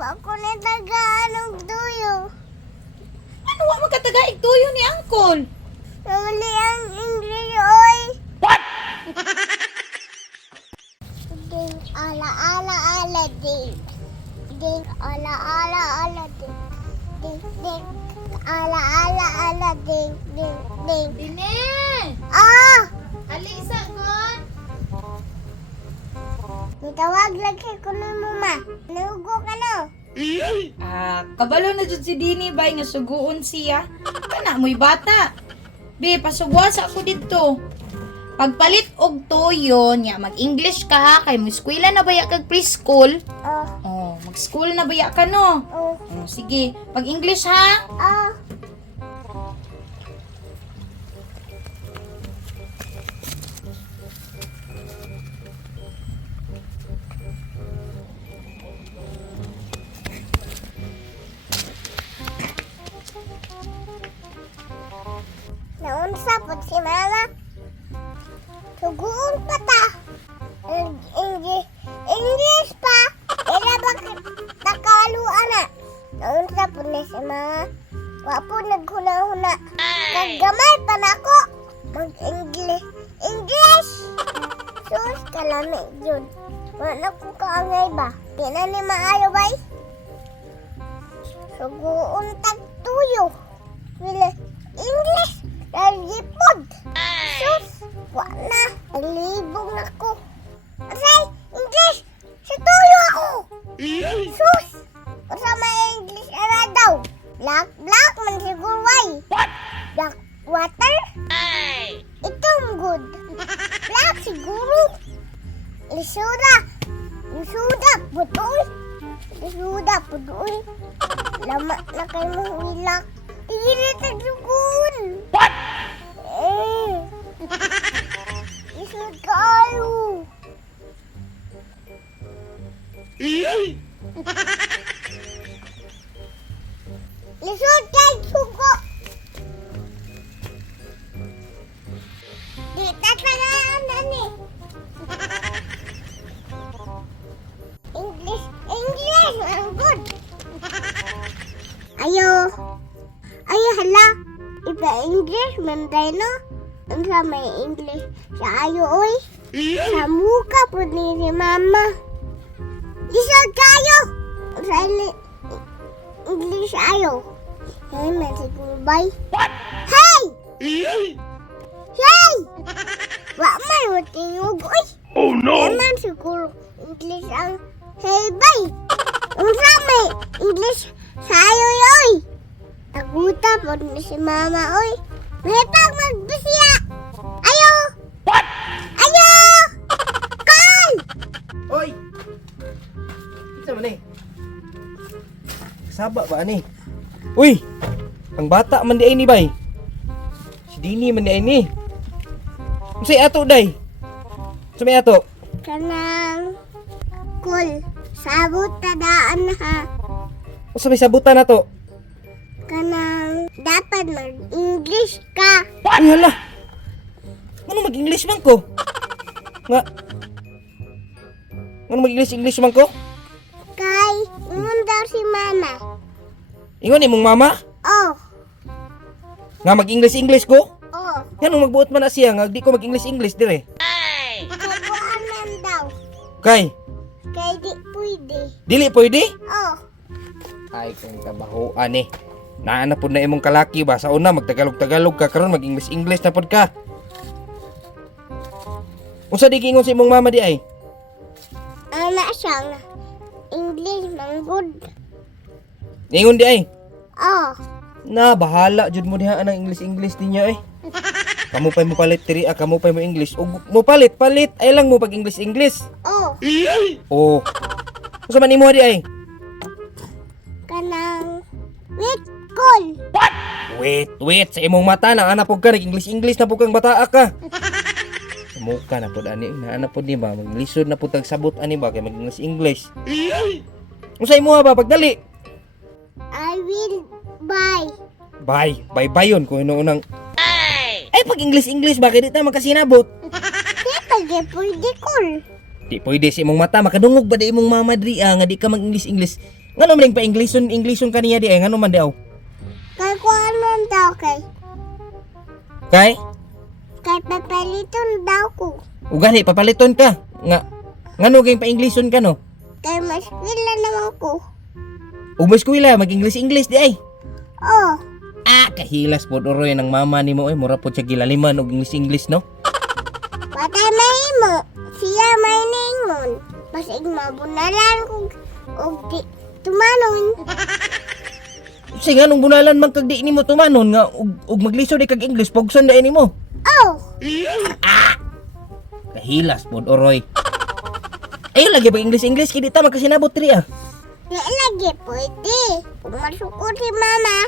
Ako na taga-anong tuyo. Ano wa magkatagaig tuyo ni Uncle? Nawali ang English, oy. What? Ding, ala, ding. Ding, ala, ding. Ding, ding, ala, ding, ding, ding. Dine! Ah! Alisa kon! Nitawag lagi ko ni mama. Nahugo ka no? Kabalo na jud si Dini bay nga suguon siya. Kana mo'y bata. Be, pasugwas ako dito. Pagpalit og toyo nya mag-English ka ha kay mo eskwela na baya kag preschool. Oh, mag-school na baya ka no. Oh. Oh, sige, pag-English ha. Ah. Naunsa po si mama. Suguon pa ta. English pa. Ila ba takaluan na. Naunsa po ni si mama. Wapo naghuna-huna. Kagamay pa na ko. Mag-English. English! Sus, kalami yun. Wala ko kaangay ba? Di na ni maayo bay? Suguon tag tuyo. Wala English. Lalipod. Sus, wala. Alibong na ko. Asay, English. Sa tuyo ako. Sus, asa may English ara daw. Black man siguro ay. Black water? Itong good. Black siguro. Lisuda putoy. Lama na kayo mong wilak. Tigil na sugun. What? Isod kayo. Lisod kayo sugo. Di tatagaan na ni. English, ang good. Ayo, hala. Ipa-English man tayo, no? Ang sa may English sa ayo, oy. Sa muka po ni mama. Lisod kayo. Sa English ayo. Hey, man, siguro bay. Hey! Hey! Wa man mo tingog, oy. Oh no! Naman siguro English ang hey bay. Ang sa may English sa ayo, oy. Taguta po ni si mama, oy. Mahitag magbisya. Ayo! What? Ayo! Call! Oy! Isa man eh. Saba ba ani? Uy! Ang bata man di ay ni bay. Si Dini man di ay ni. Unsay ato day? Sumay ato? Kanang cool. Sabot tadaan na ha. Usa may sabutan na to? Kanang dapat mag-English ka. Ay hala! Ano mag-English man ko? Nga? Ano mag-English man ko? Kay, ingon daw si mama. Ingon imong mama? Oh, Nga mag-English ko? oh. Yan magbuot man na siya nga di ko mag-English dire. Kabuan man daw. Kay, Kay di pwede. dili pwede? Oh, Ay kung kabahuan eh. Naana po na imong kalaki ba? Sa una magtagalog-tagalog ka karon mag-English na pod ka. Unsa di giingon sa imong mama di ay? ana siyang English man good. Ingon di ay. Oh, Na bahala jud mo diha ang English ninyo eh. Kamu pay mo palit diri, kamu pay mo English. Ug mo palit ay lang mo pag English. oh. Oh. Unsa man imo di ay? Kanang wait cool. Wait, sa imong mata na ana pug ka nag-English na pug kang bataa ka. Muka na pod ani, na ana pod ni ba maglisod na pud tag sabot ani ba kay mag-English. Unsa imo ba pagdali? I will buy. Bye yun kung unang. Ay pag English ba kay di ta makasinabot. Di pwede cool. Di pwede sa imong mata makadungog ba di imong mama diri nga di ka mag-English. Ngano man pa Englishon kaniya di ay ngano man daw? Kay ko anon daw kay. Kay Kay papaliton daw ko. ugani papaliton ka. Ngano kay pa Englishon ka no? Kay mas wala naman ko. Ug mas kuila mag English di ay. Oh, Kahilas pod oroy ng mama nimo ay mura pod siya gilaliman og English no. patay mahimo. Siya may ningon. Basig mabunalan ko og di tumanon. Sige nganong bunalan man kag di nimo tumanon nga ug maglisod kag English pogson dai nimo. Oh, Kahilas pod oroy. Ayo lagi pag English kay di ta makasinabot diri ah. di lagi pwede. Kung masuko si mama,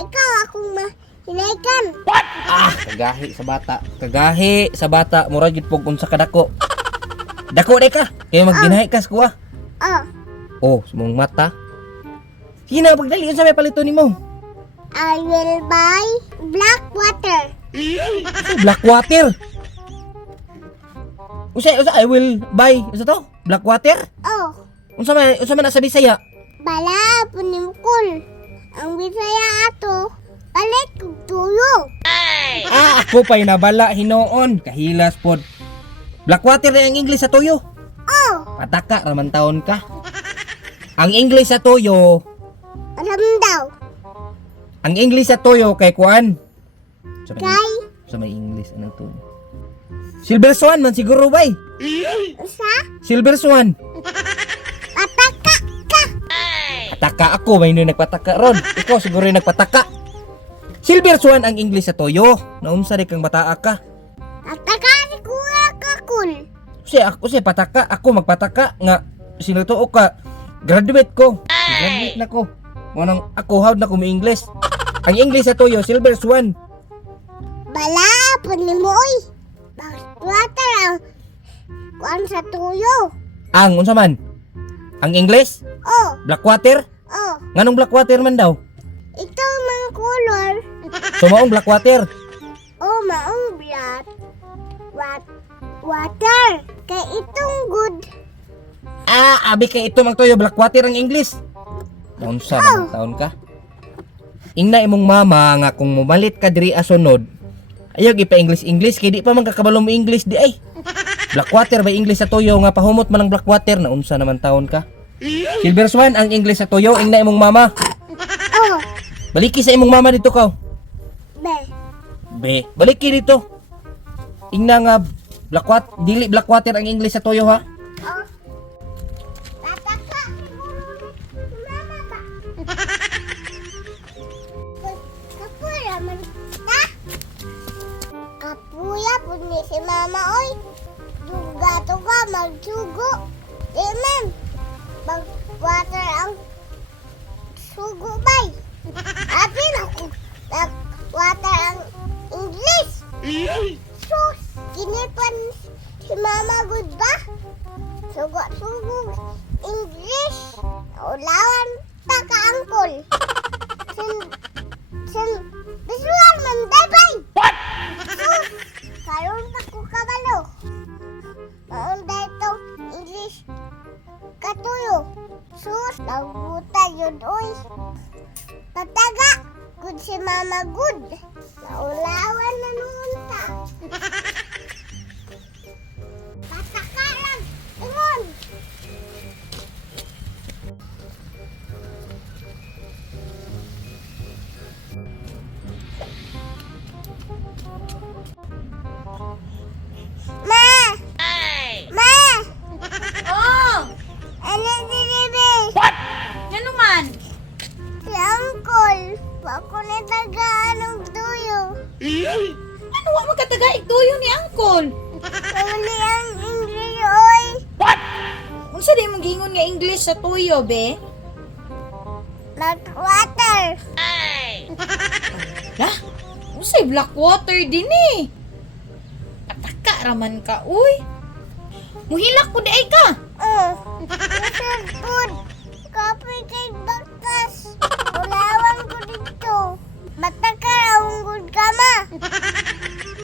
ikaw akong hinaykan. Kagahi sa bata mura gid pog unsa kadako. Dako day ka. Kay magbinahay kas kuha. Oh, Sumong mata. Hina pagdali unsa may palito nimo? I will buy black water. Black water. Usa I will buy unsa to? Black water? Oh, Unsa man sa Bisaya? bala punimkul. Ang Bisaya ato, palit kog tuyo. Ako pa'y nabala hinoon. Kahilas pod. Black water na ang English sa tuyo. Oh, Pataka raman taon ka. Ang English sa tuyo, alam daw. ang English sa tuyo kay kuan. Sa may English anong to? Silver Swan man siguro bay. Sa Silver Swan. pataka ka. Pataka ako, may nagpataka ron. Ikaw siguro yung nagpataka. Silver Swan ang English sa tuyo. Naunsa di kang bataa ka. Pataka si kuya kakul. Ako pataka, ako magpataka nga sinutuo ka. Graduate ko. Graduate na ko. Manang ako hawd na ko may English. Ang English sa tuyo, Silver Swan. Bala punimoy. Bakit water ang kuan sa tuyo? Ang unsa man? Ang English? Oh, Black water? oh. Nganong black water man daw? Ito mga color. So maong black water. Oh, maong blood. Water. Kay itong good. Abi kay ito mang tuyo black water ang English. Unsa man taon ka? Ingna imong mama nga kung mumalit ka diri asunod, ayaw gipa English kay di pa man kakabalo mo English di ay. Black water ba English sa tuyo nga pahumot man ang black water na unsa naman taon ka? Silver Swan ang English sa tuyo ingna imong mama. Oh, Baliki sa imong mama dito ka. be. Baliki dito. Ingna nga dili black water ang English sa tuyo ha. Oh. Pataka siguro si mama ba? Kapuya man ta. Kapuya po ni si mama oy. Duga magsugo. Di ma'am. Water ang sugo bay. Apin ako. Water ang English. Sus, kinipan si mama good ba? Sugo English. Ulawan ta ka angkol. Bisuan man day. What? Sus, karon pa ko kabalo. Maon dito English katuyo. Sus, naguta yun oy. Pataga, good si mama good. Naulawan na noon ta. Pataka lang, ingon. Ma! Ma! Oh! Ano dilibi? Ano man? Si Uncle. Bako na tagaan ng tuyo. Ano wa magkatagaig tuyo ni Uncle? Uli ang English oy. Unsa di mong gingon nga English sa tuyo, be? Mag-water. Lah, unsay black water din eh. Pataka raman ka, uy. Muhilak ko di ay ka. Oh, this is good. Kape kay bakas. Ulawan ko dito. Mataka ang good ka ma.